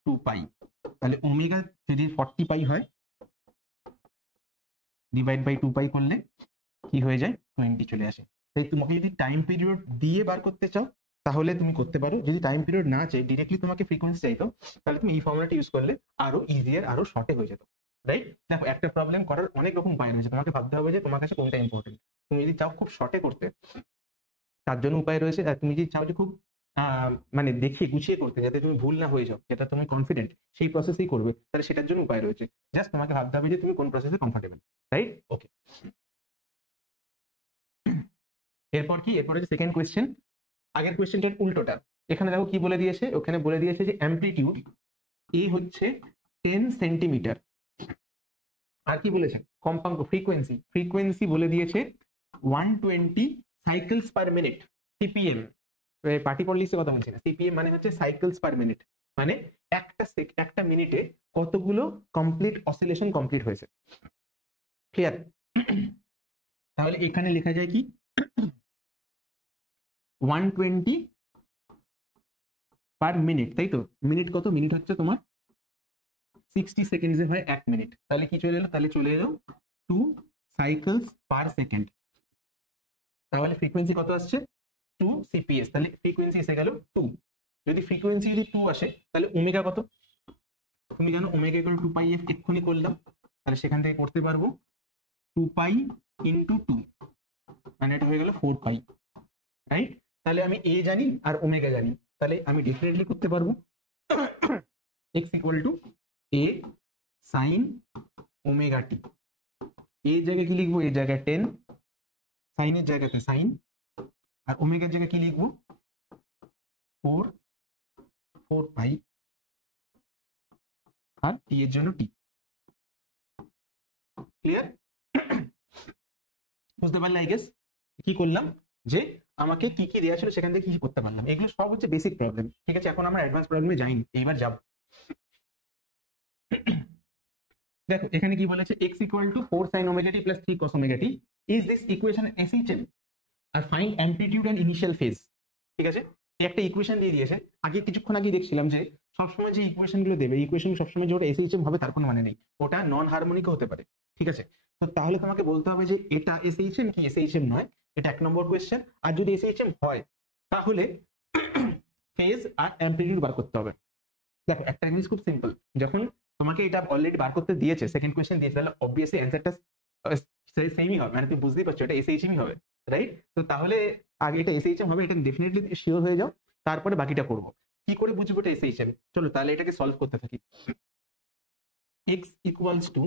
2 pi. তাহলে ওমেগা যদি 40 পাই হয়, ডিভাইড বাই 2 পাই করলে কি হয়ে যায়, 20 চলে আসে। তাই তোমাকে যদি টাইম পিরিয়ড দিয়ে বার করতে চাও তাহলে তুমি করতে পারো, যদি টাইম পিরিয়ড না চাই, ডিরেক্টলি তোমাকে ফ্রিকোয়েন্সি চাইতো, তাহলে তুমি এই ফর্মুলাটা ইউজ করলে আরো ইজিয়ার, আরো শর্টে হয়ে যেত, রাইট? দেখো একটা প্রবলেম করার অনেক রকম উপায় রয়েছে, তোমাকে ভাবতে হবে যে তোমার কাছে কোনটা ইম্পর্টেন্ট। তুমি যদি চাও খুব শর্টে করতে, তার জন্য উপায় রয়েছে। আর তুমি যদি চাও যে খুব মানে দেখিয়ে গুছিয়ে করতে, যাতে তুমি ভুল না হয়ে যাও, যেটা তুমি কনফিডেন্ট সেই প্রসেসেই করবে, তাহলে সেটার জন্য উপায় রয়েছে। জাস্ট তোমাকে ভাবতে হবে যে তুমি কোন প্রসেসে কমফর্টেবল, রাইট? ওকে, এরপর কি, এরপর হচ্ছে সেকেন্ড কোয়েশ্চেন, আগের কোয়েশ্চেনটার উল্টোটা। এখানে দেখো কি বলে দিয়েছে, ওখানে বলে দিয়েছে যে অ্যামপ্লিটিউড এ হচ্ছে 10 সেন্টিমিটার। আর কি বলেছে, কম্পাঙ্ক ফ্রিকোয়েন্সি, ফ্রিকোয়েন্সি বলে দিয়েছে 120 cycles per minute, CPM. Particle লিস্টে কথা বলছি না, সিপিএম মানে হচ্ছে সাইকেলস পার মিনিট, মানে একটা মিনিটে কতগুলো কমপ্লিট অসিলেশন কমপ্লিট হয়েছে। ক্লিয়ার? তাহলে এখানে লেখা যায় কি 120 পার মিনিট, তাই তো? মিনিট কত, মিনিট হচ্ছে তোমার 60 সেকেন্ডে হয় 1 মিনিট, তাহলে কি চলে এলো, তাহলে চলে এলো 2 সাইকেলস পার সেকেন্ড। তাহলে ফ্রিকোয়েন্সি কত আসছে, 2 সিপিএস, তাহলে ফ্রিকোয়েন্সি এসে গেল 2। যদি ফ্রিকোয়েন্সি যদি 2 আসে, তাহলে ওমেগা কত? তুমি জানো ওমেগা ইকুয়াল 2 পাই এফ, এক্ষুনি করলাম, তাহলে সেখান থেকে করতে পারবো 2 পাই ইন্টু 2, মানে এটা হয়ে গেল 4 পাই, রাইট? তাহলে আমি এ জানি আর ওমেগা জানি, তাহলে আমি ডেফিনেটলি করতে পারবো x equal to a sine omega t. এর জায়গায় কি লিখবো, এর জায়গায় 10, সাইনের জায়গাতে সাইন, আর ওমেগার জায়গায় কি লিখবো 4 পাই, আর টি এর জন্য টি। ক্লিয়ার? বুঝতে পারলে আই গেস কি করলাম, যে আমাকে কি কি দেওয়া ছিল সেখান থেকে কি করতে পারলাম। এগুলো সব হচ্ছে বেসিক প্রবলেম, ঠিক আছে? এখন আমরা অ্যাডভান্স প্রবলেমে যাইনি, এইবার যাব। দেখো এখানে কি বলেছে, x equal to 4 sin omega t plus 3 cos omega t, is this equation SHM? আর find amplitude and initial phase. ঠিক আছে, একটা ইকুয়েশন দিয়ে দিয়েছে। আগে কিছুক্ষণ আগে দেখছিলাম যে সবসময় যে ইকুয়েশন গুলো দেবে, ইকুয়েশন সবসময় যে ওটা এসএইচএম হবে তার কোনো মানে নেই, ওটা নন হারমোনিক হতে পারে। ঠিক আছে, তো তাহলে তোমাকে বলতে হবে যে এটা এসএইচএম কি এসএইচএম নয়, এটা 1 নম্বর কোয়েশ্চেন। আর যদি এসএইচএম হয় তাহলে ফেজ আর অ্যামপ্লিটিউড বার করতে হবে। দেখো একটা জিনিস খুব সিম্পল, যখন তোমাকে এটা অলরেডি বার করতে দিয়েছে, সেকেন্ড কোয়েশ্চেন দিয়েছে, তাহলে অবভিয়াসলি অ্যান্সারটা সেমই হবে, মানে তুমি বুঝতেই পারছো এটা এসএইচএমই হবে, রাইট? তো তাহলে আগে এটা এসএইচএম হবে, এটা ডেফিনেটলি শিওর হয়ে যাও, তারপরে বাকিটা করবো। কি করে বুঝবো এটা এসএইচএম? চলো তাহলে এটাকে সলভ করতে থাকি। x equals to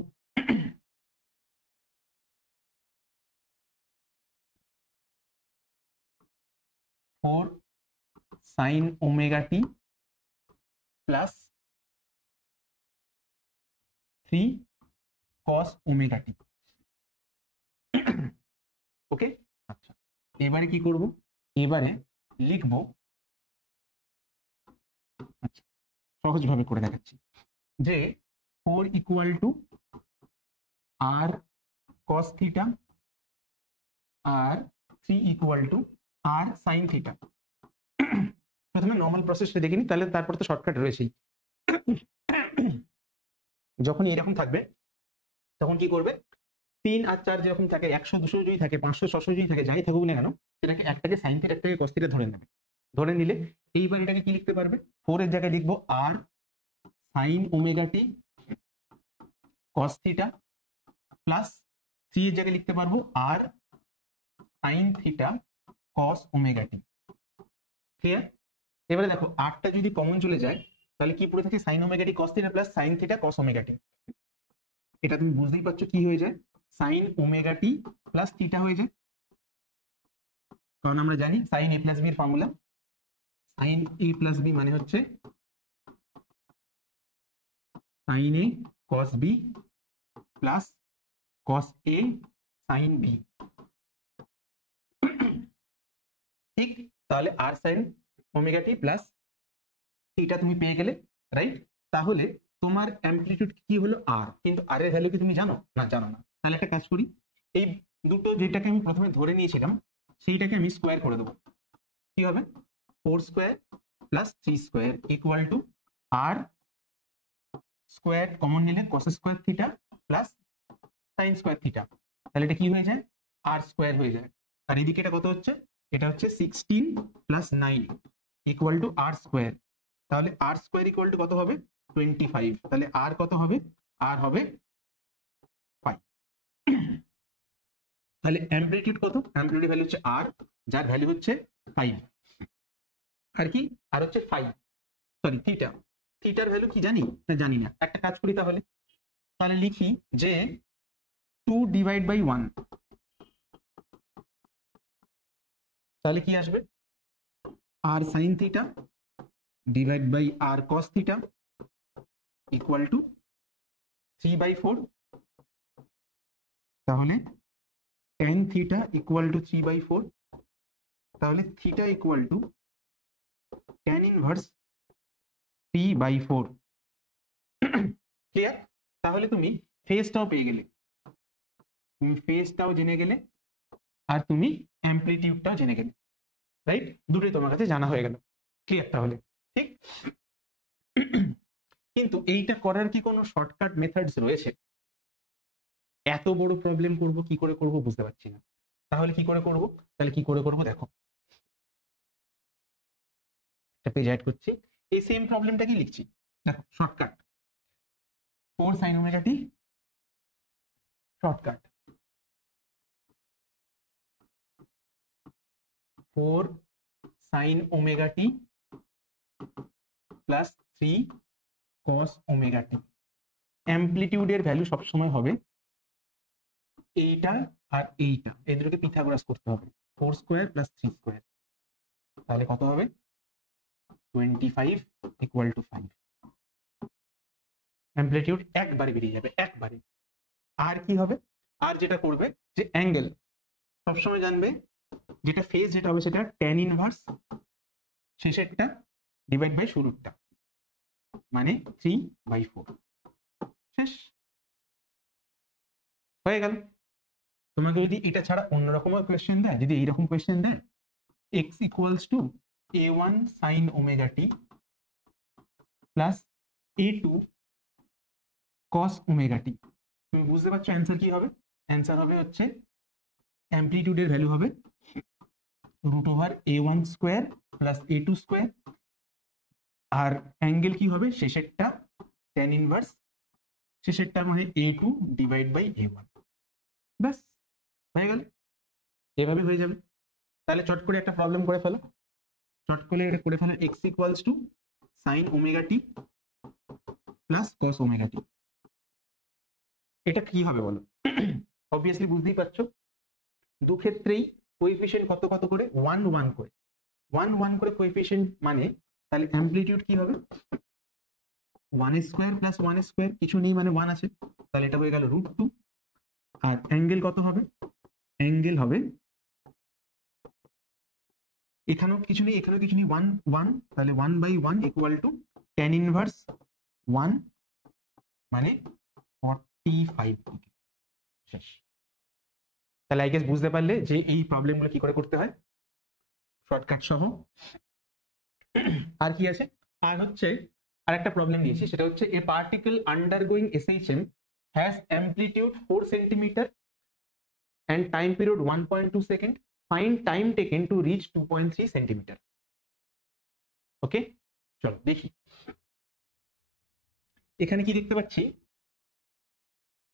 four sine omega t plus 3 cos omega t. Okay, আচ্ছা এবারে কি করব, এবারে লিখব, আচ্ছা সহজভাবে করে দেখাচ্ছি, যে 4 equal to R cos theta R 3 equal to R sine theta. প্রথমে নর্মাল প্রসেসটা দেখে নিই, তাহলে তারপর তো শর্টকাট রয়েছেই। যখন এরকম থাকবে তখন কি করবে, 3 আর 4 যেরকম থাকে, 100 200 যদি থাকে, 500 600 যদি থাকে, যাই থাকুক না কেন, সেটাকে একটাকে সাইন থিটা একটাকে কস থিটা ধরে নেবে। ধরে নিলে এইবার এটাকে কি লিখতে পারবে, 4 এর জায়গায় লিখবো আর sine omega t cos theta plus 3 এর জায়গায় লিখতে পারবো আর সাইন থিটা কস ওমেগা টি। ক্লিয়ার? এবারে দেখো আরটা যদি কমন চলে যায় তাহলে কি পড়ে থাকে, sine omega t cos theta plus sine theta cos omega t. এটা তুমি বুঝতেই পারছো কি হয়ে যায়, sine omega t plus theta হয়ে যায়, কারণ আমরা জানি সাইন এ প্লাস বি এর formula, sine A plus B মানে হচ্ছে sine A cos B plus cos A sine B. ঠিক, তাহলে আর sine omega t plus theta তুমি পেয়ে গেলে, রাইট? তাহলে তোমার অ্যামপ্লিটিউড কি হলো আর, কিন্তু আর এর ভ্যালু কি তুমি জানো? না, জানো না। তাহলে একটা কাজ করি, এই দুটো যেটাকে আমি প্রথমে ধরে নিয়েছিলাম সেইটাকে আমি স্কোয়ার করে দেবো। কি হবে, 4 square plus 3 square equal to R square common নিলে cos square theta plus sine square theta. তাহলে এটা কি হয়ে যায়, আর স্কোয়ার হয়ে যায়। আর এদিকে এটা কত হচ্ছে, এটা হচ্ছে 16 plus 9 equal to R square. তাহলে আর স্কোয়ার ইকুয়াল টু কত হবে, 25। তাহলে আর কত হবে, আর হবে 5। তাহলে অ্যামপ্লিটিউড কত, অ্যামপ্লিটিউড ভ্যালু হচ্ছে আর, যার ভ্যালু হচ্ছে 5। আর কি, আর হচ্ছে 5, সরি থিটা। থিটার ভ্যালু কি জানি না, জানি না। একটা কাজ করি তাহলে, তাহলে লিখি যে 2 ডিভাইড বাই 1, তাহলে কি আসবে, R sine theta divide by R cos theta equal to 3/4। তাহলে tan থিটা ইকুয়াল টু 3/4। তাহলে theta equal to tan inverse 3/4। Clear? তাহলে তুমি ফেজটাও পেয়ে গেলে, তুমি ফেজটাও জেনে গেলে আর তুমি অ্যামপ্লিটিউডটাও জেনে গেলে, রাইট? দুটোই তোমার কাছে জানা হয়ে গেল। ক্লিয়ার তাহলে? ঠিক। কিন্তু এইটা করার কি কোনো শর্টকাট মেথডস রয়েছে? এত বড় প্রবলেম করব, কি করে করব বুঝতে পারছি না। তাহলে কি করে করব, তাহলে কি করে করব দেখো, একটা পেজ অ্যাড করছি, এই সেম প্রবলেমটা কি লিখছি, দেখো শর্টকাট 4 sin ওমেগা টি, shortcut 4 sin omega t plus 3 cos omega টি। অ্যামপ্লিটিউডের ভ্যালু সবসময় হবে এইটা আর এইটা, এই দুটোকে পিথাগোরাস করতে হবে। 4 স্কোয়ার প্লাস 3 স্কোয়ার, তাহলে কত হবে, 25 ইকুয়াল টু 5। অ্যামপ্লিটিউড একবারে বেরিয়ে যাবে, একবারে। আর কি হবে, আর যেটা করবে যে অ্যাঙ্গেল সবসময় জানবে, যেটা ফেজ যেটা হবে সেটা tan ইনভার্স শেষেরটা ডিভাইড বাই শুরুরটা, মানে 3/4। শেষ হয়ে গেল। তোমাকে যদি এটা ছাড়া অন্যরকম কোয়েশ্চেন দেয়, যদি এইরকম কোয়েশ্চেন দেয়, x equals to a1 sin omega t plus a2 cos omega t, তুমি বুঝতে পারছো অ্যান্সার কি হবে? অ্যান্সার হবে হচ্ছে অ্যামপ্লিটিউডের ভ্যালু হবে √a1 square plus a2 square, আর অ্যাঙ্গেল কি হবে, শেষেরটা tan ইনভার্স শেষেরটা মানে a2 ডিভাইড বাই a1। ব্যাস হয়ে গেল, এভাবে হয়ে যাবে। তাহলে চট করে একটা প্রবলেম করে ফেলো, চট করে এটা করে ফেলো, x equals to sine omega t plus cos omega t. এটা কি হবে বলো? অবভিয়াসলি বুঝতেই পারছো, দু ক্ষেত্রেই কোএফিসিয়েন্ট কত কত করে, 1 1 করে, 1 1 করে কোএফিসিয়েন্ট, মানে তাহলে অ্যামপ্লিটিউড কি হবে, 1 স্কোয়ার প্লাস 1 স্কোয়ার, কিছু নেই মানে 1 আছে, তাহলে এটা হয়ে গেল √2। আর অ্যাঙ্গেল কত হবে, অ্যাঙ্গেল হবে এখানেও কিছু নেই, এখানেও কিছু নেই, 1 1, তাহলে 1/1 ইকুয়াল টু tan ইনভার্স 1 মানে 45 ডিগ্রি। শেষ। তাহলে আই গেস বুঝতে পারলে যে এই প্রবলেমগুলো কি করে করতে হয় শর্টকাট সহ। আর কি আছে, আর হচ্ছে আরেকটা প্রবলেম দিয়েছি, সেটা হচ্ছে a particle undergoing SHM has amplitude 4 centimetre and time period 1.2 second. Find time taken to reach 2.3 centimeter. ওকে, চলো দেখি এখানে কি দেখতে পাচ্ছি।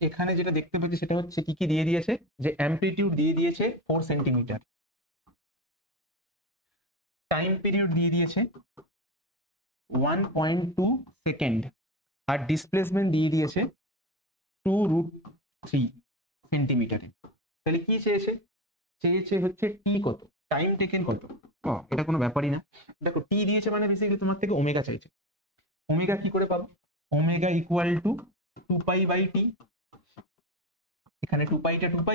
এখানে যেটা দেখতে পাচ্ছি সেটা হচ্ছে কি কি দিয়ে দিয়েছে, যে অ্যামপ্লিটিউড দিয়ে দিয়েছে 4 সেন্টিমিটার, টাইম পিরিয়ড দিয়ে দিয়েছে 1.2 সেকেন্ড, আর ডিসপ্লেসমেন্ট দিয়ে দিয়েছে 2√3 সেন্টিমিটারে। তাহলে কি চেয়েছে, চেয়েছে হচ্ছে টি কত, টাইম টেকেন কত। এটা কোনো ব্যাপারই না, দেখো টি দিয়েছে মানে বেসিক্যালি তোমার থেকে ওমেগা চাইছে। ওমেগা কি করে পাবো, ওমেগা ইকুয়াল টু 2π/t, এখানে 2π টা 2π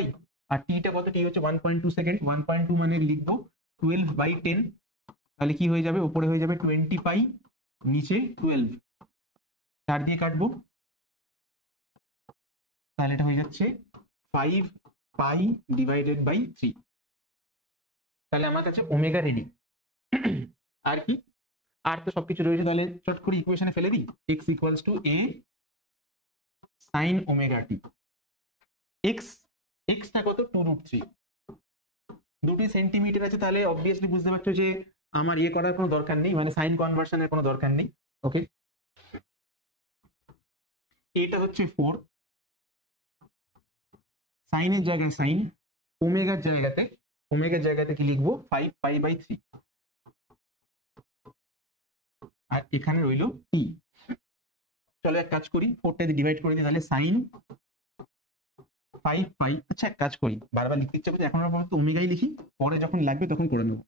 আর টিটা কত, টি হচ্ছে 1.2 সেকেন্ড, 1.2 মানে লিখবো 12/10, তাহলে কি হয়ে যাবে, উপরে হয়ে যাবে 20π, নিচে 12, 4 দিয়ে কাটবো, তাহলে এটা হয়ে যাচ্ছে 5π/3। তাহলে আমার কাছে ওমেগা রেডি। আর কি, আর তো সবকিছু রয়েছে, তাহলে চট করে ইকুয়েশনে ফেলে দিই, x equals two a sin omega t। x টা কত, 2√3, দুটি সেন্টিমিটার আছে, তাহলে অবভিয়াসলি বুঝতে পারছো যে আমার ইয়ে করার কোনো দরকার নেই, মানে সাইন কনভার্সনের কোনো দরকার নেই। ওকে, এটা হচ্ছে 4, সাইনের জায়গায় সাইন, ওমেগার জায়গাতে কি লিখবো 5π/3, আর এখানে রইলো টি। চলো এক কাজ করি, 4টা ডিভাইড করে দিই, তাহলে সাইন 5π। আচ্ছা এক কাজ করি, বারবার লিখতে ইচ্ছা করছে, এখন আপাতত ওমেগাই লিখি, পরে যখন লাগবে তখন করে নেবো।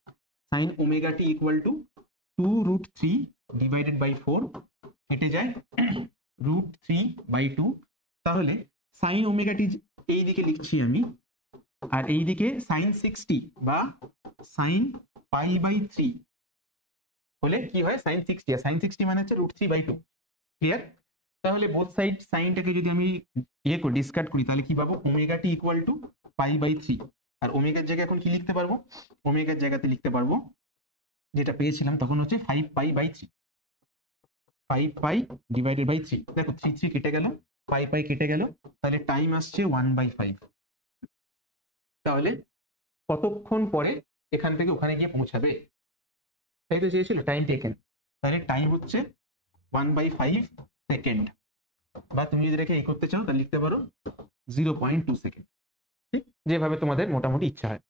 Sine omega t equal to 2√3 divided by 4, কেটে যায় √3/2। তাহলে সাইন ওমেগা টি এই দিকে লিখছি আমি, আর এই দিকে সাইন 60 বা সাইন π/3 হলে কি হয়, সাইন 60, আর সাইন 60 মানে হচ্ছে √3/2। ক্লিয়ার? তাহলে বোথ সাইড সাইনটাকে যদি আমি ডিসকার্ড করি, তাহলে কি পাবো, ওমেগা টি ইকুয়াল টু π/3, আর ওমেগার জায়গায় এখন কি লিখতে পারবো, ওমেগার জায়গাতে লিখতে পারবো যেটা পেয়েছিলাম তখন হচ্ছে 5π/3, 5π ডিভাইডেড বাই 3। দেখো 3 3 কেটে গেল, 5π কেটে গেল, তাহলে টাইম আসছে 1/5। তাহলে কতক্ষণ পরে এখান থেকে ওখানে গিয়ে পৌঁছাবে, তাই তো চেয়েছিল টাইম টেকেন, তাহলে টাইম হচ্ছে 1/5 সেকেন্ড, বা তুমি যদি এটাকে এই করতে চাও তাহলে লিখতে পারো 0.2 সেকেন্ড, ঠিক যেভাবে তোমাদের মোটামুটি ইচ্ছা হয়।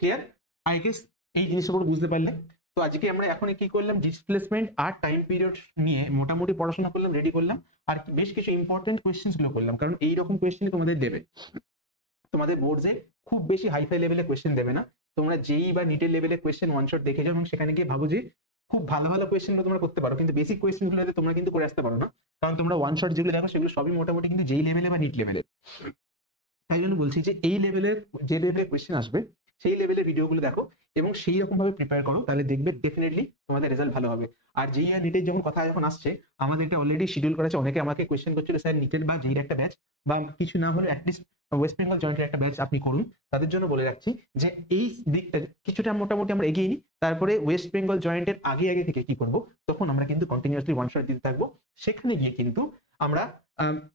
ক্লিয়ার? আই গেস এই জিনিসগুলো বুঝতে পারলে। তো আজকে আমরা এখন কি করলাম, ডিসপ্লেসমেন্ট আর টাইম পিরিয়ড নিয়ে মোটামুটি পড়াশোনা করলাম, রেডি করলাম, আর বেশ কিছু ইম্পর্টেন্ট কোয়েশ্চেন গুলো করলাম, কারণ এইরকম কোয়েশ্চেন তোমাদের দেবে, তোমাদের বোর্ডে খুব বেশি হাইফাই লেভেলের কোয়েশ্চেন দেবে না। তোমরা যেই বা নিটের লেভেলের কোয়েশ্চেন ওয়ান শট দেখে যাও এবং সেখানে গিয়ে ভাবো যে খুব ভালো ভালো কোয়েশ্চেন তোমরা করতে পারো, কিন্তু বেসিক কোয়েশ্চেন গুলো তোমরা কিন্তু করে আসতে পারো না, কারণ তোমরা ওয়ান শট যেগুলো দেখো সেগুলো সবই মোটামুটি কিন্তু যেই লেভেলে বা নিট লেভেলের। তাই জন্য বলছি যে এই লেভেলের যে লেভেলের কোয়েশ্চেন আসবে সেই লেভেলের ভিডিওগুলো দেখো এবং সেই রকম ভাবে প্রিপেয়ার করো, তাহলে দেখবে ডেফিনেটলি তোমাদের রেজাল্ট ভালো হবে। আর যেই আর নিটের যখন কথা যখন আসছে, আমাদের এটা অলরেডি শিডিউল করা আছে, অনেকে আমাকে কোয়েশ্চেন করছিল স্যার নিটের বা যেই একটা ব্যাচ বা কিছু না হলে অ্যাটলিস্ট ওয়েস্ট বেঙ্গল জয়েন্টের একটা ব্যাচ আপনি করুন। তাদের জন্য বলে রাখছি যে এই দিকটা কিছুটা মোটামুটি আমরা এগিয়ে নিই, তারপরে ওয়েস্ট বেঙ্গল জয়েন্টের আগে আগে থেকে কি করবো, তখন আমরা কিন্তু কন্টিনিউয়াসলি ওয়ান শট দিতে থাকবো। সেখানে গিয়ে কিন্তু আমরা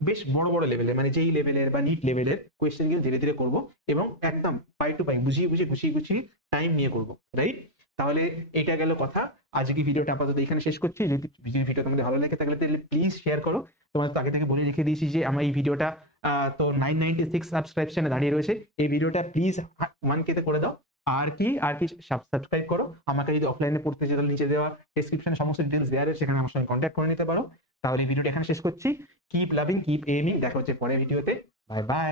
বেশ বড় বড় লেভেলের, মানে যেই লেভেলের বা নিট লেভেলের কোয়েশ্চেন কিন্তু ধীরে ধীরে করবো এবং একদম পাই টু পাই বুঝিয়ে গুছিয়ে টাইম নিয়ে করবো, রাইট? তাহলে এটা গেল কথা। আজকে ভিডিওটা আপাতত এখানে শেষ করছি। যদি ভিডিও তোমাদের ভালো লেগে থাকলে তাহলে প্লিজ শেয়ার করো। তোমাদের তো আগে থেকে বলে রেখে দিয়েছি যে আমার এই ভিডিওটা তো 996 সাবস্ক্রাইবশনে দাঁড়িয়ে রয়েছে, এই ভিডিওটা প্লিজ 1K তে করে দাও। আর কি সাবস্ক্রাইব করো। আমাকে যদি অফলাইনে পড়তে চাও তাহলে নিচে দেওয়া ডেসক্রিপশনে সমস্ত ডিটেলস দেওয়া আছে, সেখানে আমার সঙ্গে কন্ট্যাক্ট করে নিতে পারো। তাহলে ভিডিওটা এখানে শেষ করছি। Keep loving, keep aiming. দেখা হচ্ছে পরের ভিডিওতে। Bye bye.